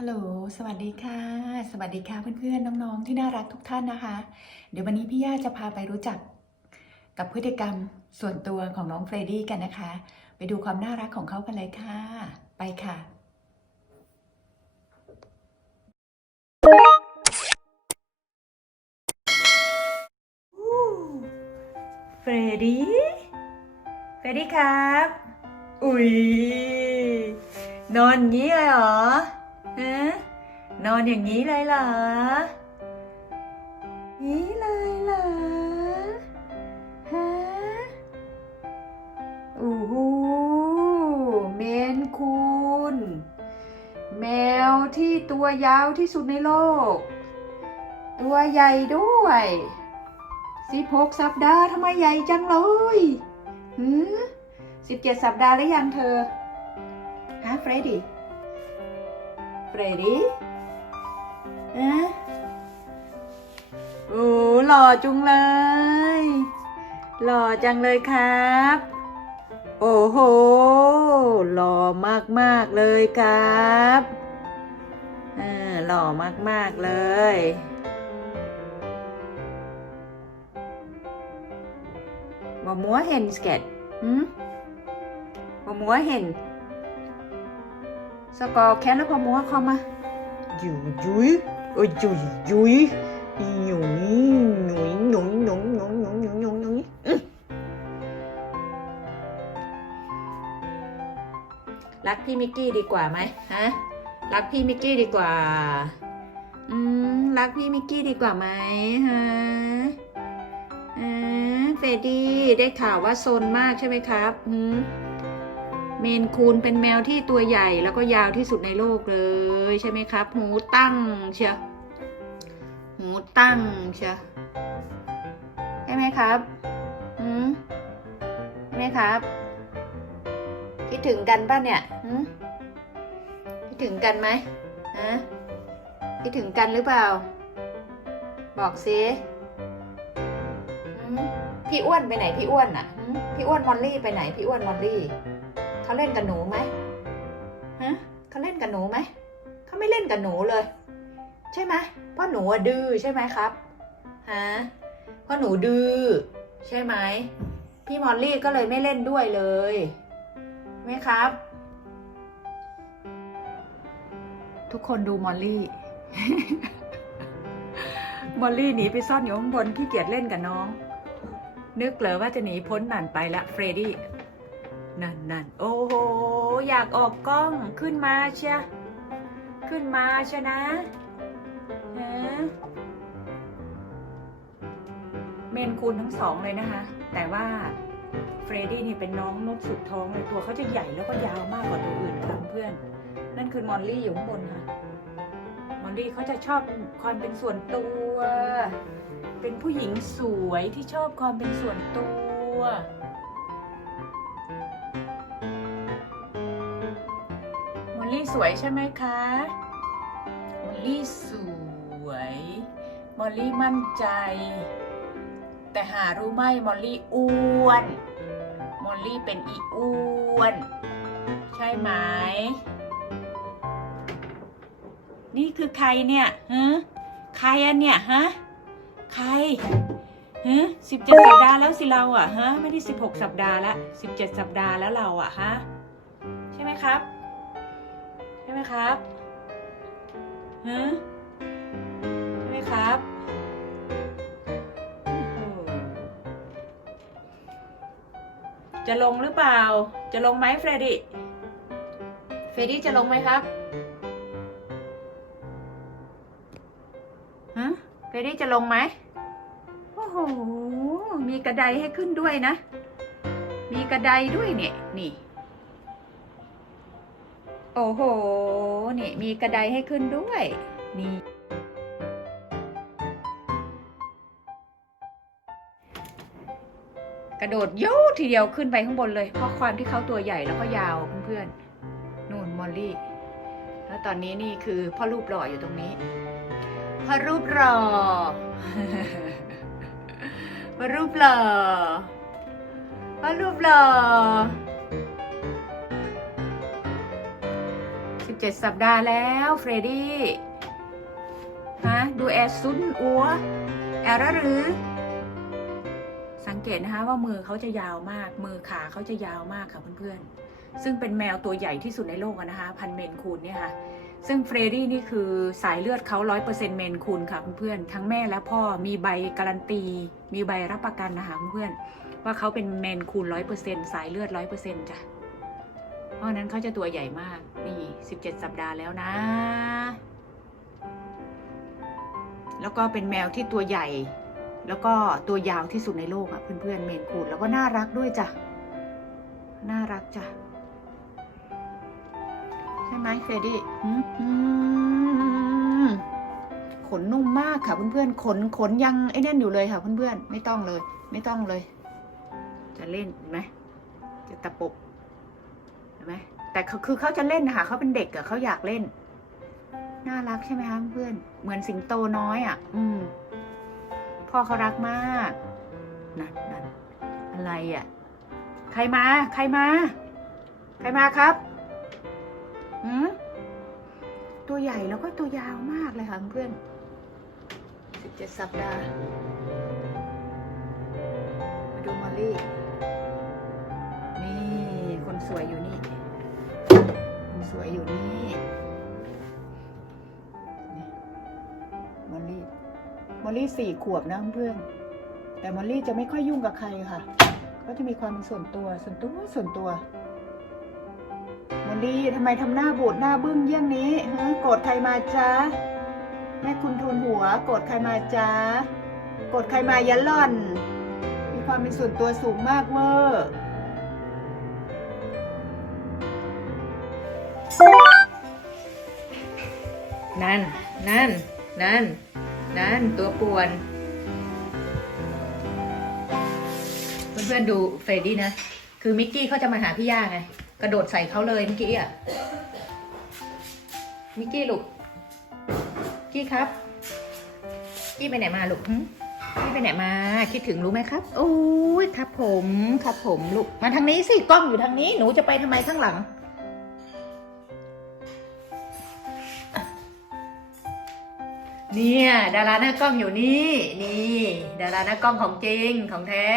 ฮัลโหล สวัสดีค่ะ สวัสดีค่ะเพื่อนๆ น้องๆ ที่น่ารักทุกท่านนะคะ เดี๋ยววันนี้พี่ย่าจะพาไปรู้จักกับพฤติกรรมส่วนตัวของน้องเฟรดดี้กันนะคะ ไปดูความน่ารักของเขากันเลยค่ะ ไปค่ะ เฟรดดี้ เฟรดดี้ครับ อุ๊ย นอนงี้เลยเหรอ ฮะนอนอย่างนี้เลยเหรอ นี้เลยเหรอ ฮะโอ้โหเมนคูนแมวที่ตัวยาวที่สุดในโลก ตัวใหญ่ด้วยสิบหกสัปดาห์ทำไมใหญ่จังเลยหือสิบเจ็ดสัปดาห์แล้วยังเธอฮะเฟรดดี้ เฟรดดี้อะโอ้หล่อจุงเลย หล่อจังเลยครับ โอ้โห หล่อมาก ๆ เลยครับเออหล่อมาก ๆ เลยบ่มัวเห็นสเก็ตหืมบ่มัวเห็น สกอร์แค่แล้วพอมัวเข้ามาอยู่ยุยโอ้ยยุยยุยหยุยหนุยหนุยหนุยหนุยหนุยหนุยหนุยหนุยอื้อรักพี่มิกกี้ดีกว่าไหมฮะรักพี่มิกกี้ดีกว่าอืมรักพี่มิกกี้ดีกว่าไหมฮะอ่าเฟรดดี้ได้ข่าวว่าโซนมากใช่ไหมครับอืม เมนคูนเป็นแมวที่ตัวใหญ่แล้วก็ยาวที่สุดในโลกเลยใช่ไหมครับ หูตั้งเชียวหูตั้งเชียวใช่ไหมครับอืมใช่ไหมครับ คิดถึงกันป่ะเนี่ยหืมคิดถึงกันไหมฮะคิดถึงกันหรือเปล่า บอกสิหืมพี่อ้วนไปไหนพี่อ้วนอะ พี่อ้วนมอลลี่ไปไหนพี่อ้วนมอลลี่ เขาเล่นกับหนูไหมฮะเขาเล่นกับหนูไหมเขาไม่เล่นกับหนูเลย ใช่ไหมเพราะหนูดื้อใช่ไหมครับฮะเพราะหนูดื้อใช่ไหมพี่มอลลี่ก็เลยไม่เล่นด้วยเลยไหมครับ ทุกคนดูมอลลี่มอลลี่หนีไปซ่อนอยู่ข้างบนขี้เกียจเล่นกับน้อง นึกเลยว่าจะหนีพ้นนั่นไปละเฟรดดี้ นั่นนั่นโอ้โห อยากออกกล้องขึ้นมาเชียขึ้นมาเชียนะฮะเมนคูนทั้งสองเลยนะคะ แต่ว่าเฟรดดี้นี่เป็นน้องนกสุดท้องเลยตัวเขาจะใหญ่แล้วก็ยาวมากกว่าตัวอื่นค่ะเพื่อน นั่นคือมอลลี่อยู่ข้างบนค่ะ มอลลี่เขาจะชอบความเป็นส่วนตัว เป็นผู้หญิงสวยที่ชอบความเป็นส่วนตัว สวยใช่ไหมคะมอลลี่สวย มอลลี่มั่นใจ แต่หารู้ไหมมอลลี่อ้วน มอลลี่เป็นอีอ้วน ใช่ไหม นี่คือใครเนี่ยฮะใครอะเนี่ยฮะ ใครฮะสิบเจ็ดสัปดาห์แล้วสิเราอะฮะ ไม่ได้สิบหกสัปดาห์ละสิบเจ็ดสัปดาห์แล้วเราอะฮะ ใช่ไหมครับ ช่ไหมครับฮะใช่ไหมครับโอ้โหจะลงหรือเปล่า จะลงไหมเฟรดดี้ เฟรดดี้จะลงไหมครับฮะเฟรดดี้จะลงไหมโอ้โห มีกระไดให้ขึ้นด้วยนะ มีกระไดด้วยเนี่ย นี่ โอ้โห นี่มีกระไดให้ขึ้นด้วย นี่ กระโดดโย่ทีเดียวขึ้นไปข้างบนเลย เพราะความที่เขาตัวใหญ่แล้วก็ยาวเพื่อนๆนู่นมอลลี่ แล้วตอนนี้นี่คือพ่อรูปหล่ออยู่ตรงนี้ พ่อรูปหล่อ พ่อรูปหล่อพ่อรูปหล่อ 7 สัปดาห์แล้วเฟรดี้ฮะดูแอซุนอัวแอระหรือ สังเกตนะคะว่ามือเขาจะยาวมาก มือขาเขาจะยาวมากค่ะเพื่อนๆ ซึ่งเป็นแมวตัวใหญ่ที่สุดในโลกนะคะพันเมนคูนเนี่ยค่ะซึ่งเฟรดดี้นี่คือสายเลือดเขาร้อยเปอร์เซ็นต์เมนคูนค่ะเพื่อนๆทั้งแม่และพ่อมีใบการันตี มีใบรับประกันนะคะเพื่อนๆว่าเขาเป็นเมนคูนร้อยเปอร์เซ็นต์สายเลือดร้อยเปอร์เซ็นต์จ้ะ เพราะนั้นเขาจะตัวใหญ่มาก นี่สิบเจ็ดสัปดาห์แล้วนะ แล้วก็เป็นแมวที่ตัวใหญ่ แล้วก็ตัวยาวที่สุดในโลกอะเพื่อนๆเมนคูนแล้วก็น่ารักด้วยจ้ะ น่ารักจ้ะ ใช่ไหมเฟรดี้ขนนุ่มมากค่ะเพื่อนๆ ขนขนยังไอ้นั่นอยู่เลยค่ะเพื่อนๆ ไม่ต้องเลย ไม่ต้องเลย จะเล่นเห็นไหมจะตะปบ ไหมแต่เขาคือเขาจะเล่นนะคะเขาเป็นเด็กอะเขาอยากเล่น น่ารักใช่ไหมคะเพื่อน เหมือนสิงโตน้อยอะอืมพ่อเขารักมากนั่นนั่นอะไรอะใครมา ใครมา ใครมาครับหืมตัวใหญ่แล้วก็ตัวยาวมากเลยค่ะเพื่อนสิบเจ็ดสัปดาห์มาดูมอลลี่ นี่ คนสวยอยู่นี่ สวยอยู่นี่มอลลี่มอลลี่สี่ขวบนะเพื่อน แต่มอลลี่จะไม่ค่อยยุ่งกับใครค่ะ ก็จะมีความเป็นส่วนตัวส่วนตัวส่วนตัวมอลลี่ทำไมทำหน้าบูดหน้าบึ้งเยี่ยงนี้ฮะโกรธใครมาจ้าแม่คุณทูลหัว โกรธใครมาจ้าโกรธใครมายันล่อน มีความเป็นส่วนตัวสูงมากเวอร์ นั่น นั่น นั่น นั่น ตัวป่วน เพื่อนๆดูเฟรดดี้นะ คือมิกกี้เขาจะมาหาพี่ย่าไง กระโดดใส่เขาเลยเมื่อกี้อะ มิกกี้ลูก กี้ครับ กี้ไปไหนมาลูกกี้ไปไหนมา คิดถึงรู้ไหมครับโอ้ยครับผม ครับผมลูก มาทางนี้สิ กล้องอยู่ทางนี้ หนูจะไปทำไมข้างหลัง เนี่ยดาราหน้ากล้องอยู่นี่นี่ดาราหน้ากล้องของจริงของแท้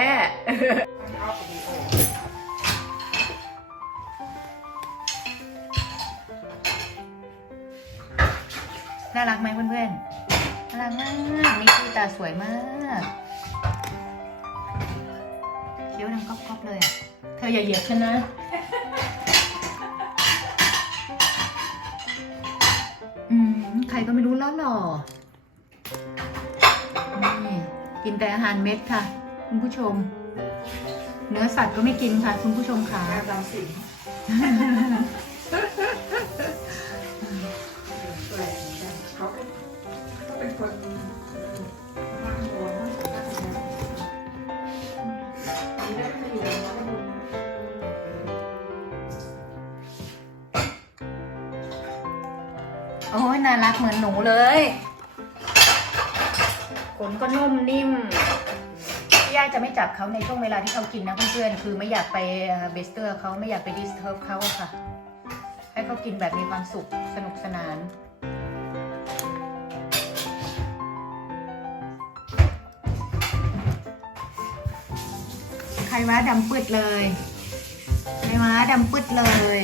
น่ารักไหมเพื่อนๆน่ารักมากมีที่ตาสวยมากเคี้ยวดังก๊อบๆเลยอะเธออย่าเหยียบฉันนะอืมใครก็ไม่รู้แล้วหรอ กินแต่อาหารเม็ดค่ะ คุณผู้ชม เนื้อสัตว์ก็ไม่กินค่ะ คุณผู้ชมค่ะเราสิงแปลกเหมือนกันเขาเป็นคนร่างโบนร่างสวยนี่ได้มาอยู่แล้วก็ดูโอ้ยน่ารักเหมือนหนูเลย นก็นุ่มนิ่มพี่ย่าจะไม่จับเขาในช่วงเวลาที่เขากินนะเพื่อนๆคือไม่อยากไปเบสเตอร์เขาไม่อยากไปดิสเทิร์บเขาอะค่ะ ให้เขากินแบบมีความสุขสนุกสนานใครว้าดำปืดเลยใครว้าดำปืดเลย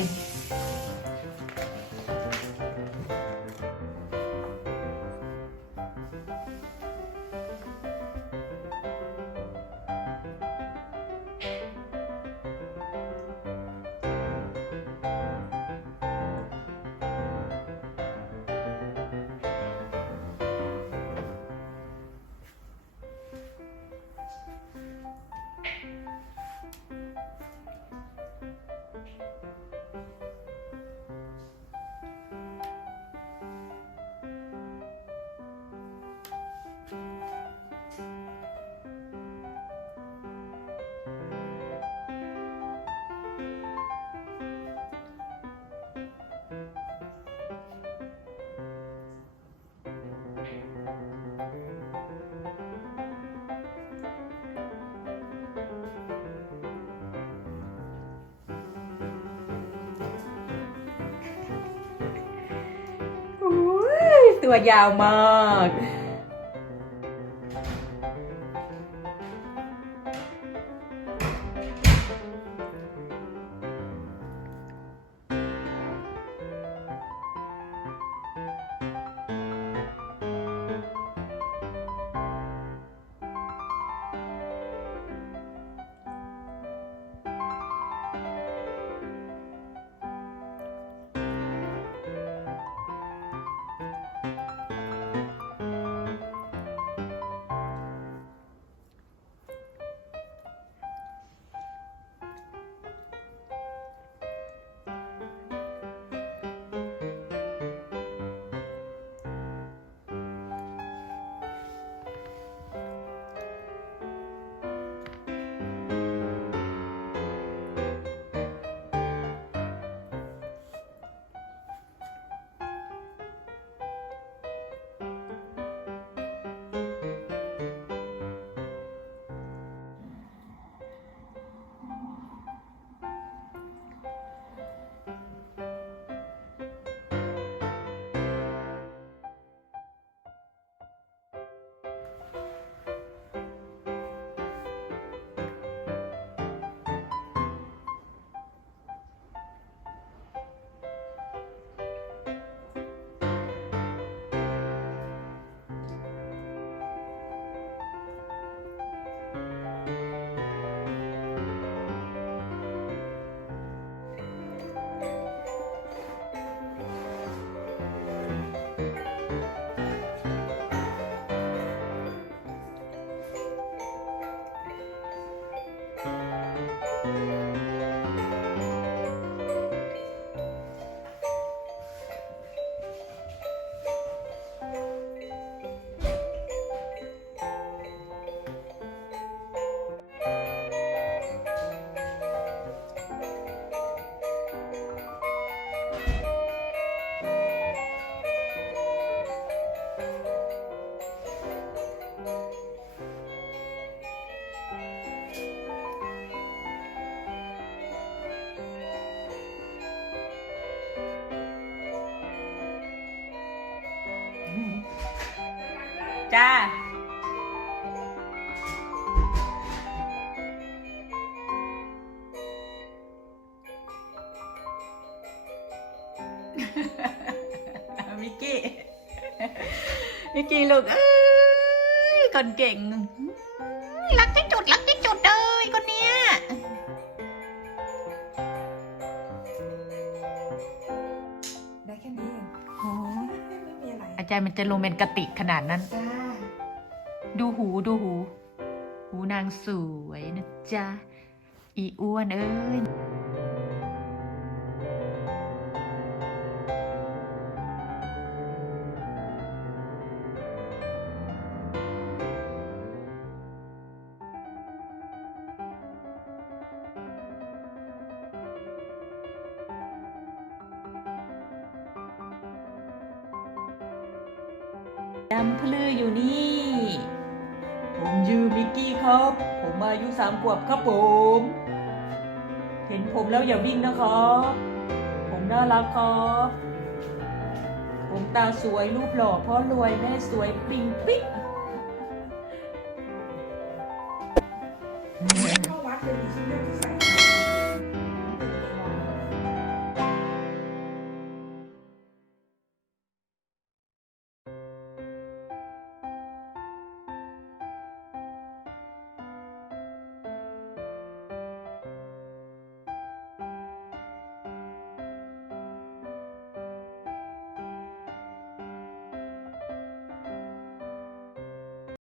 ยตัวย จ้ามิกกี้มิกกี้ลูกเอ้ยคนเก่ง รักที่จุดรักที่จุดเลยคนเนี้ยได้แค่นี้เองโอ้ไม่มีอะไรอาจารย์มันจะโรแมนกติกขนาดนั้นจ้า ดูหูดูหู หูนางสวยนะจ๊ะ อีอ้วนเอ้ยดำพลืออยู่นี่ ผมยืมมิกกี้ครับ ผมอายุสามขวบครับผม เห็นผมแล้วอย่าวิ่งนะครับ ผมน่ารักครับ ผมตาสวยรูปหล่อเพราะรวยแม่สวยปิงปิ๊งเข้าวัดเลยดิฉันเลือกที่ใส่